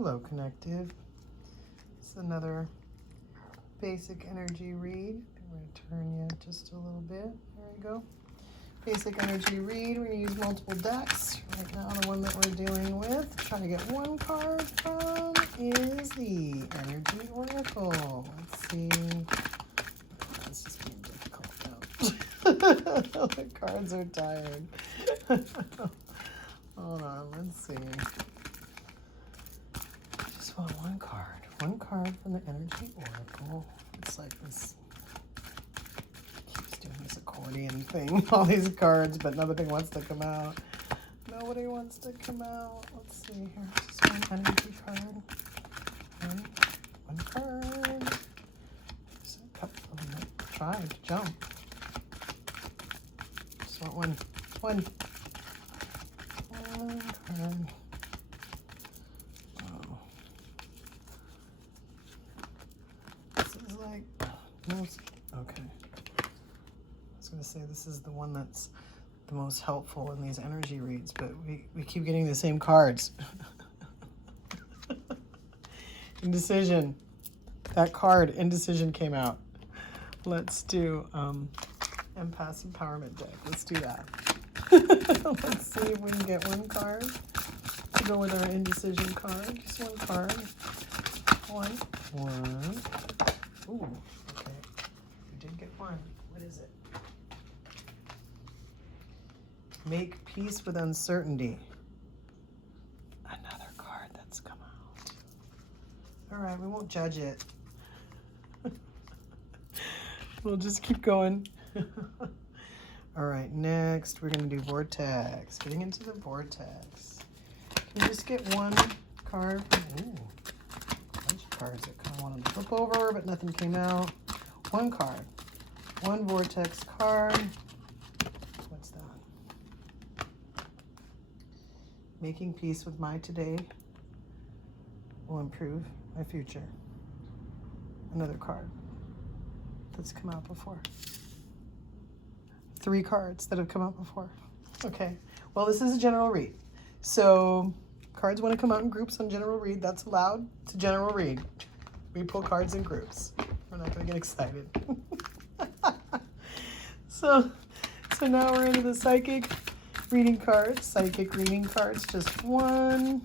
Hello, Connective. It's another basic energy read. I'm going to turn you just a little bit. There we go. Basic energy read. We're going to use multiple decks. Right now, the one that we're dealing with, trying to get one card from, is the Energy Oracle. Let's see. It's just being difficult now. The cards are tired. Hold on, let's see. Just want one card. One card from the Energy Oracle. It's like this. Keeps doing this accordion thing. All these cards, but nothing wants to come out. Nobody wants to come out. Let's see here. Just one energy card. One card. There's a couple of them that tried to jump. Just want one. One card. Oh. This is like most. Okay. I was going to say this is the one that's the most helpful in these energy reads, but we keep getting the same cards. Indecision. That card, Indecision, came out. Let's do Empath Empowerment deck. Let's do that. Let's see if we can get one card to go with our Indecision card. Just one card. One. Ooh, okay. We did get one. What is it? Make peace with uncertainty. Another card that's come out. All right, we won't judge it. We'll just keep going. All right, next we're going to do Vortex. Getting into the Vortex. Can you just get one card? Ooh, a bunch of cards that kind of wanted to flip over, but nothing came out. One card. One Vortex card. What's that? Making peace with my today will improve my future. Another card that's come out before. 3 cards that have come out before. Okay, well, this is a general read. So cards want to come out in groups on general read. That's allowed. It's a general read. We pull cards in groups. We're not going to get excited. So now we're into the psychic reading cards. Psychic reading cards. Just one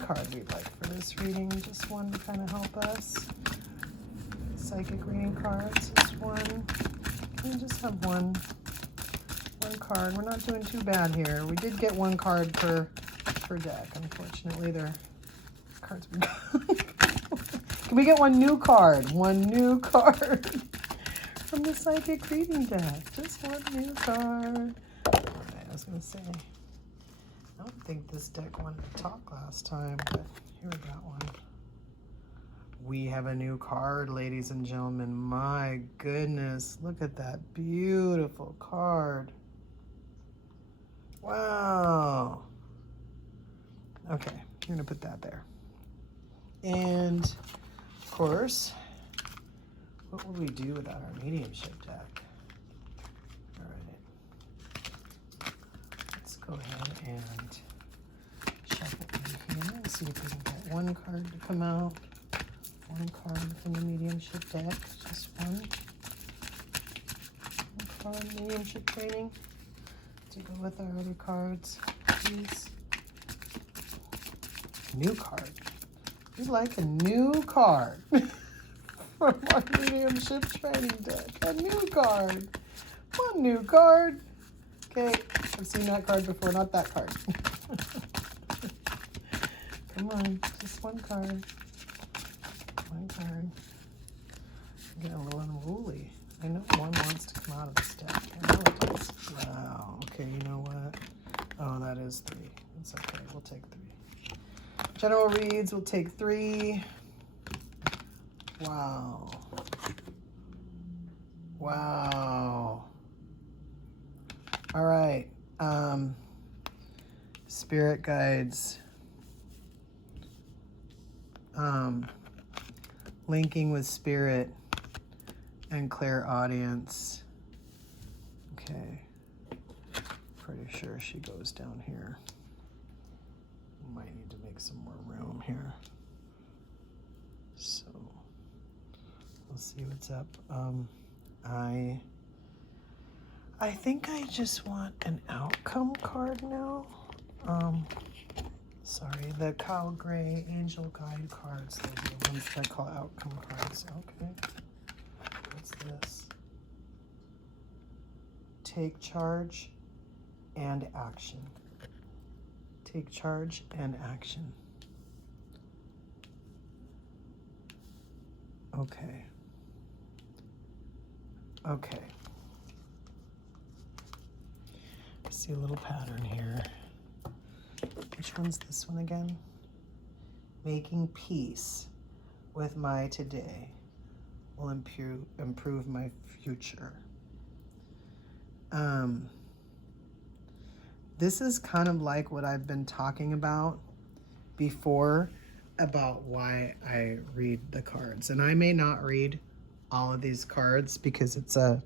card we'd like for this reading. Just one to kind of help us. Psychic reading cards. Just one. We just have one card. We're not doing too bad here. We did get one card per deck. Unfortunately, their cards were gone. Can we get one new card? One new card from the psychic reading deck. Just one new card. All right, I was going to say, I don't think this deck wanted to talk last time, but here we got one. We have a new card, ladies and gentlemen. My goodness, look at that beautiful card. Wow. Okay, I'm gonna put that there. And of course, what would we do without our mediumship deck? All right, let's go ahead and shuffle in here and see if we can get one card to come out. One card from the mediumship deck, just one. One card, mediumship training, to go with our other cards, please. New card. We'd like a new card from our mediumship training deck. A new card. One new card. Okay, I've seen that card before, not that card. Come on, just one card. One card. I'm getting a little unruly. I know one wants to come out of this deck. I know it does. Wow. Okay, you know what? Oh, that is 3. It's okay. We'll take 3. General reads, we'll take 3. Wow. Wow. All right. Spirit guides. Linking with spirit and clairaudience. Okay. Pretty sure she goes down here. My might need to make some more room here. So we'll see what's up. I think I just want an outcome card now. Sorry, the Cow Gray Angel Guide cards. Those are the ones that I call outcome cards. Okay. What's this? Take charge and action. Take charge and action. Okay. Okay. I see a little pattern here. Which one's this one again? Making peace with my today will improve my future. This is kind of like what I've been talking about before about why I read the cards. And I may not read all of these cards because it's a,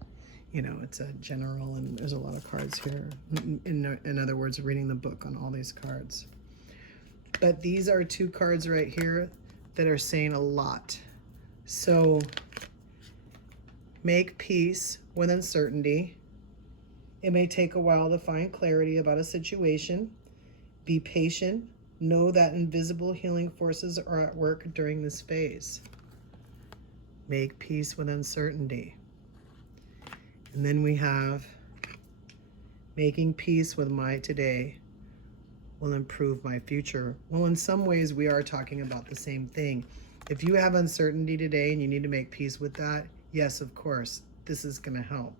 you know, it's a general and there's a lot of cards here. In other words, reading the book on all these cards. But these are two cards right here that are saying a lot. So make peace with uncertainty. It may take a while to find clarity about a situation. Be patient. Know that invisible healing forces are at work during this phase. Make peace with uncertainty. And then we have making peace with my today will improve my future. Well, in some ways, we are talking about the same thing. If you have uncertainty today and you need to make peace with that, yes, of course, this is going to help.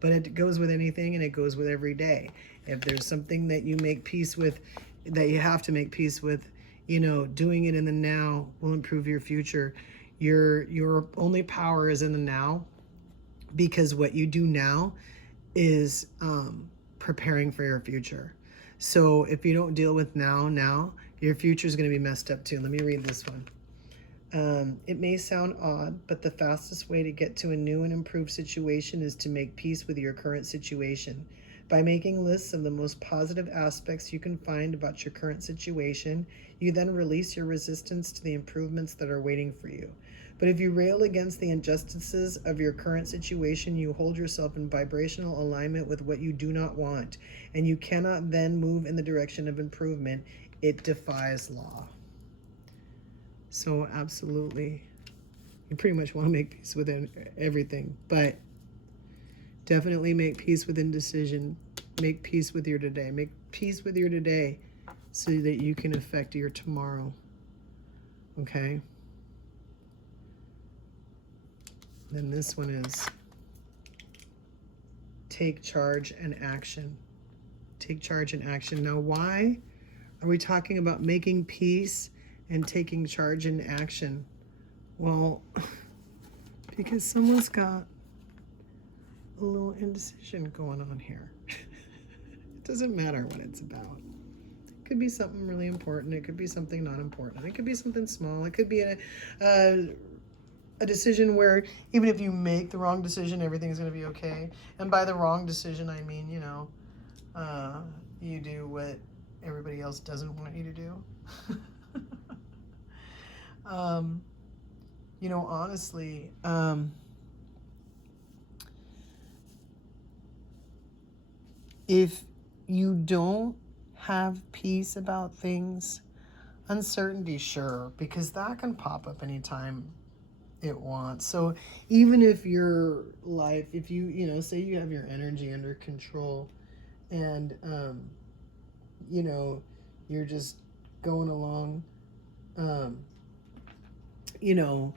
But it goes with anything and it goes with every day. If there's something that you make peace with, that you have to make peace with, you know, doing it in the now will improve your future. Your only power is in the now, because what you do now is preparing for your future. So if you don't deal with now, your future is going to be messed up too. Let me read this one. It may sound odd, but the fastest way to get to a new and improved situation is to make peace with your current situation. By making lists of the most positive aspects you can find about your current situation, you then release your resistance to the improvements that are waiting for you. But if you rail against the injustices of your current situation, you hold yourself in vibrational alignment with what you do not want, and you cannot then move in the direction of improvement. It defies law. So absolutely, you pretty much want to make peace with everything, but definitely make peace with indecision. Make peace with your today. Make peace with your today so that you can affect your tomorrow. Okay? Then this one is take charge and action. Take charge and action. Now, why are we talking about making peace and taking charge and action? Well, because someone's got a little indecision going on here. It doesn't matter what it's about. It could be something really important. It could be something not important. It could be something small. It could be a decision where even if you make the wrong decision, everything's going to be okay. And by the wrong decision, I mean, you know, you do what everybody else doesn't want you to do. You know, honestly, if you don't have peace about things, uncertainty, sure, because that can pop up anytime it wants. So even if your life, if you know, say you have your energy under control and, you know, you're just going along, you know,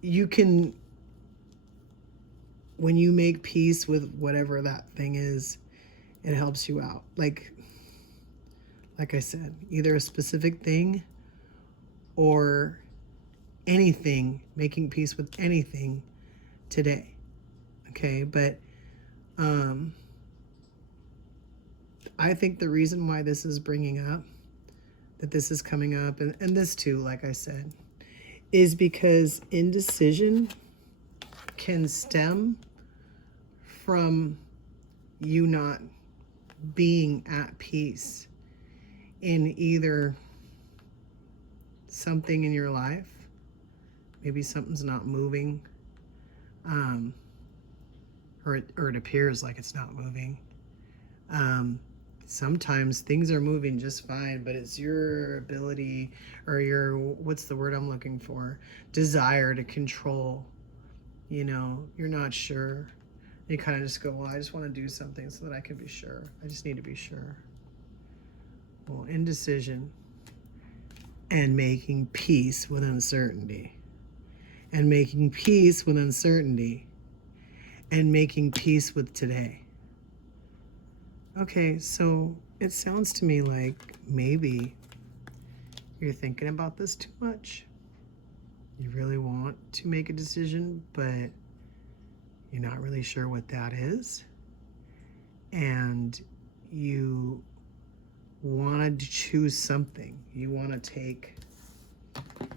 you can, when you make peace with whatever that thing is, it helps you out. Like I said, either a specific thing or anything, making peace with anything today. Okay, but I think the reason why this is bringing up, that this is coming up, and this too, like I said, is because indecision can stem from you not being at peace. in either something in your life, maybe something's not moving, or it appears like it's not moving. Sometimes things are moving just fine, but it's your ability, or your, what's the word I'm looking for? Desire to control. You know, you're not sure. You kind of just go, well, I just want to do something so that I can be sure. I just need to be sure. Well, indecision and making peace with uncertainty. And making peace with uncertainty. And making peace with today. Okay, so it sounds to me like maybe you're thinking about this too much. You really want to make a decision, but you're not really sure what that is. And you want to choose something. You want to take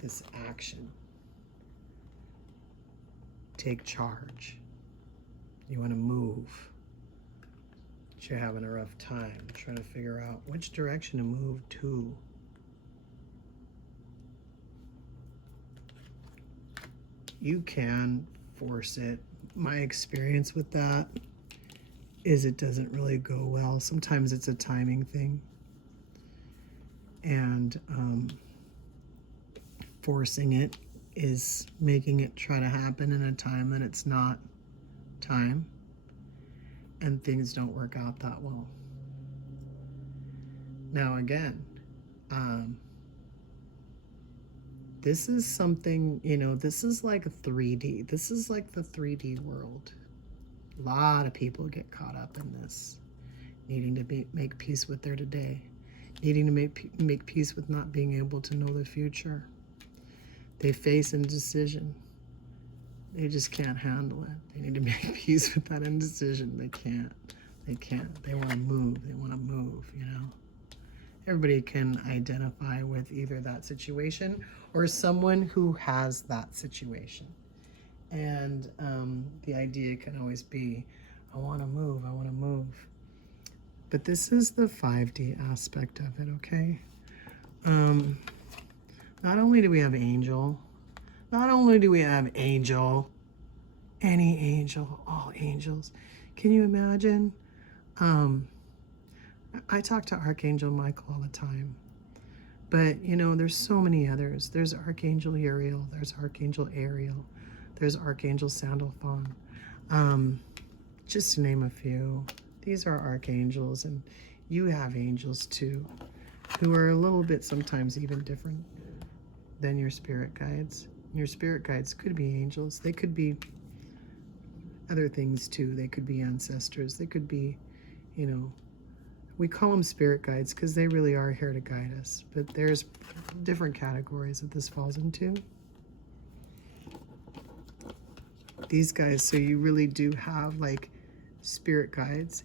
this action. Take charge. You want to move. But you're having a rough time trying to figure out which direction to move to. You can force it. My experience with that is it doesn't really go well. Sometimes it's a timing thing. And forcing it is making it try to happen in a time that it's not time. And things don't work out that well. Now again, this is something, you know, this is like a 3D. This is like the 3D world. A lot of people get caught up in this, needing to make peace with their today, needing to make peace with not being able to know the future. They face indecision. They just can't handle it. They need to make peace with that indecision. They can't. They can't. They want to move. They want to move, you know. Everybody can identify with either that situation or someone who has that situation. And the idea can always be, I want to move. I want to move. But this is the 5D aspect of it, okay? Not only do we have angel, any angel, all angels. Can you imagine? I talk to Archangel Michael all the time. But, you know, there's so many others. There's Archangel Uriel. There's Archangel Ariel. There's Archangel Sandalphon. Just to name a few. These are archangels, and you have angels too, who are a little bit sometimes even different than your spirit guides. Your spirit guides could be angels. They could be other things too. They could be ancestors. They could be, you know, we call them spirit guides because they really are here to guide us. But there's different categories that this falls into. These guys, so you really do have like spirit guides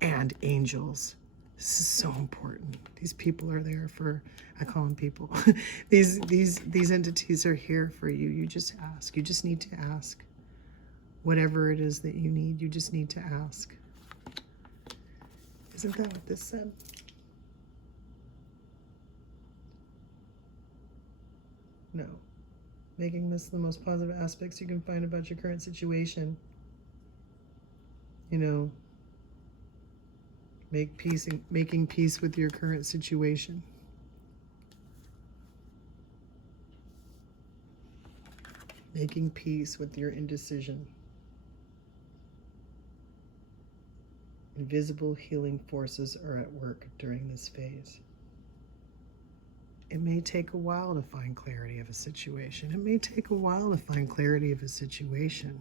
and angels. This is so important. These people are there for, I call them people. These entities are here for you. You just ask. You just need to ask. Whatever it is that you need, you just need to ask. Isn't that what this said? No. Making this the most positive aspects you can find about your current situation. You know, making peace with your current situation. Making peace with your indecision. Invisible healing forces are at work during this phase. It may take a while to find clarity of a situation. It may take a while to find clarity of a situation.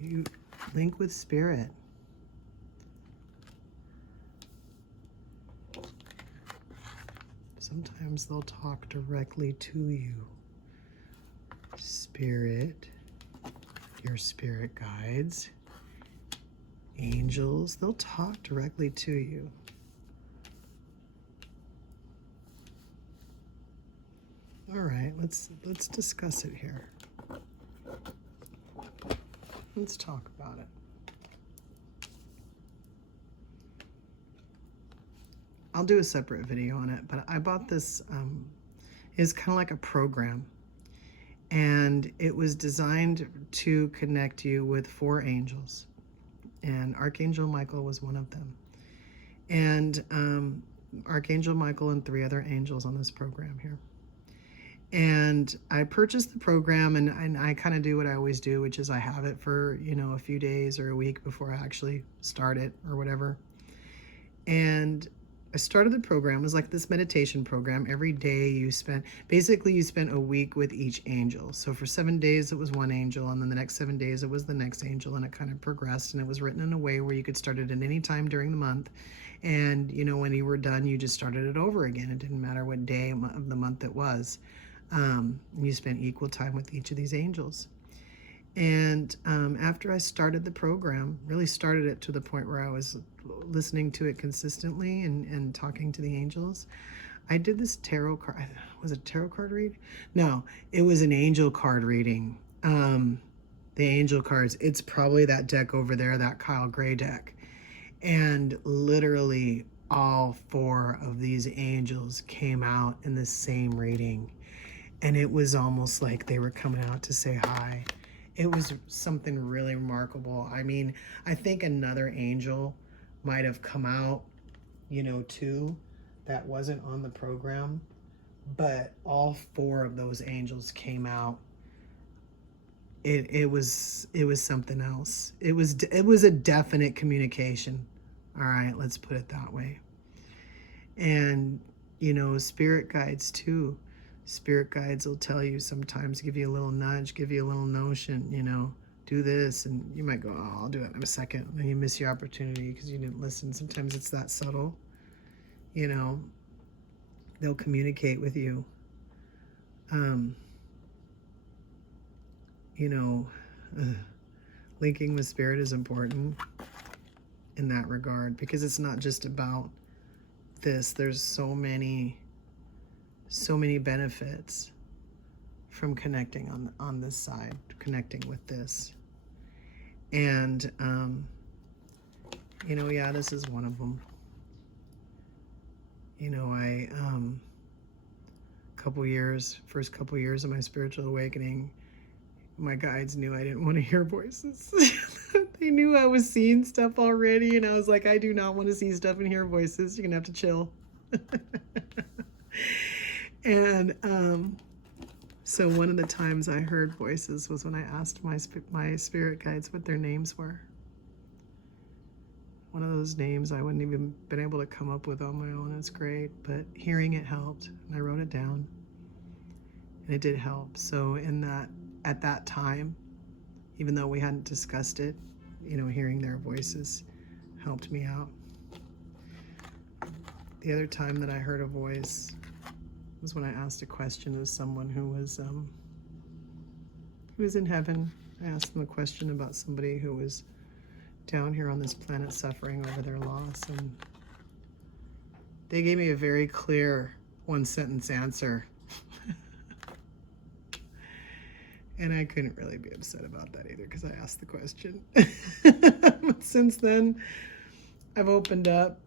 You link with spirit. Sometimes they'll talk directly to you. Spirit, your spirit guides, angels, they'll talk directly to you. All right, let's discuss it here. Let's talk about it. I'll do a separate video on it, but I bought this, it's kind of like a program, and it was designed to connect you with 4 angels, and Archangel Michael was one of them. And Archangel Michael and 3 other angels on this program here. And I purchased the program, and I kind of do what I always do, which is I have it for, you know, a few days or a week before I actually start it or whatever. And I started the program. It was like this meditation program. Every day you spent a week with each angel. So for 7 days it was one angel, and then the next 7 days it was the next angel, and it kind of progressed, and it was written in a way where you could start it at any time during the month. And, you know, when you were done, you just started it over again. It didn't matter what day of the month it was. And you spent equal time with each of these angels. And after I started the program, really started it to the point where I was listening to it consistently and talking to the angels, I did this tarot card. Was it a tarot card read? No, it was an angel card reading. The angel cards. It's probably that deck over there, that Kyle Gray deck. And literally all 4 of these angels came out in the same reading. And it was almost like they were coming out to say hi. It was something really remarkable. I mean, I think another angel might have come out, you know, too, that wasn't on the program, but all 4 of those angels came out. It was something else. It was a definite communication. All right, let's put it that way. And, you know, spirit guides too. Spirit guides will tell you sometimes, give you a little nudge, give you a little notion, you know, do this, and you might go, oh, I'll do it in a second, and then you miss your opportunity because you didn't listen. Sometimes it's that subtle, you know. They'll communicate with you. You know, linking with spirit is important in that regard, because it's not just about this. There's so many benefits from connecting on this side, connecting with this. And you know, yeah, this is one of them. You know, I first couple years of my spiritual awakening, my guides knew I didn't want to hear voices. They knew I was seeing stuff already, and I was like, I do not want to see stuff and hear voices. You're gonna have to chill. And so one of the times I heard voices was when I asked my spirit guides what their names were. One of those names I wouldn't even been able to come up with on my own. It's great, but hearing it helped, and I wrote it down, and it did help. So at that time, even though we hadn't discussed it, you know, hearing their voices helped me out. The other time that I heard a voice was when I asked a question of someone who was in heaven. I asked them a question about somebody who was down here on this planet suffering over their loss, and they gave me a very clear 1-sentence answer. And I couldn't really be upset about that either, because I asked the question. But since then, I've opened up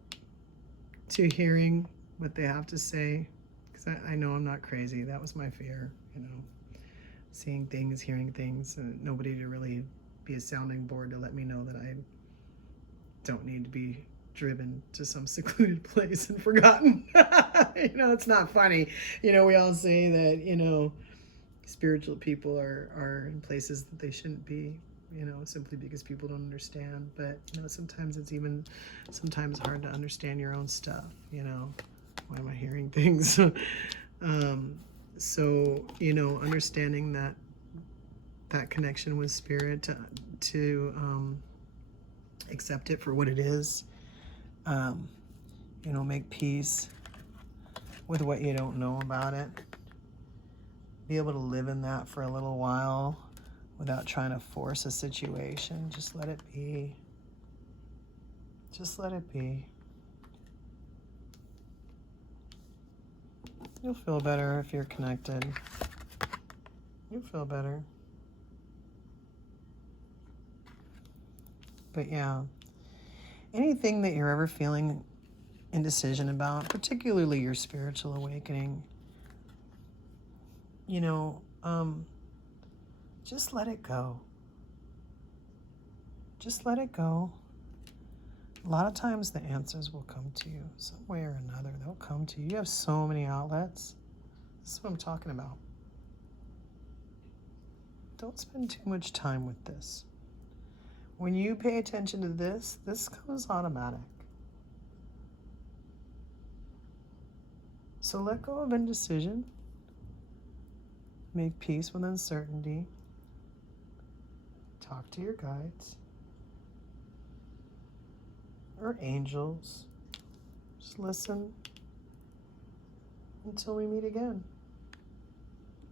to hearing what they have to say, because I know I'm not crazy. That was my fear, you know, seeing things, hearing things, and nobody to really be a sounding board to let me know that I don't need to be driven to some secluded place and forgotten. You know, it's not funny. You know, we all say that, you know, spiritual people are in places that they shouldn't be, you know, simply because people don't understand. But, you know, sometimes it's even hard to understand your own stuff, you know. Why am I hearing things? So, you know, understanding that connection with spirit, to accept it for what it is, you know, make peace with what you don't know about it. Be able to live in that for a little while without trying to force a situation. Just let it be. Just let it be. You'll feel better if you're connected. You'll feel better. But yeah, anything that you're ever feeling indecision about, particularly your spiritual awakening, you know, just let it go. Just let it go. A lot of times the answers will come to you some way or another. They'll come to you. You have so many outlets. This is what I'm talking about. Don't spend too much time with this. When you pay attention to this, this goes automatic. So let go of indecision. Make peace with uncertainty. Talk to your guides or angels. Just listen until we meet again.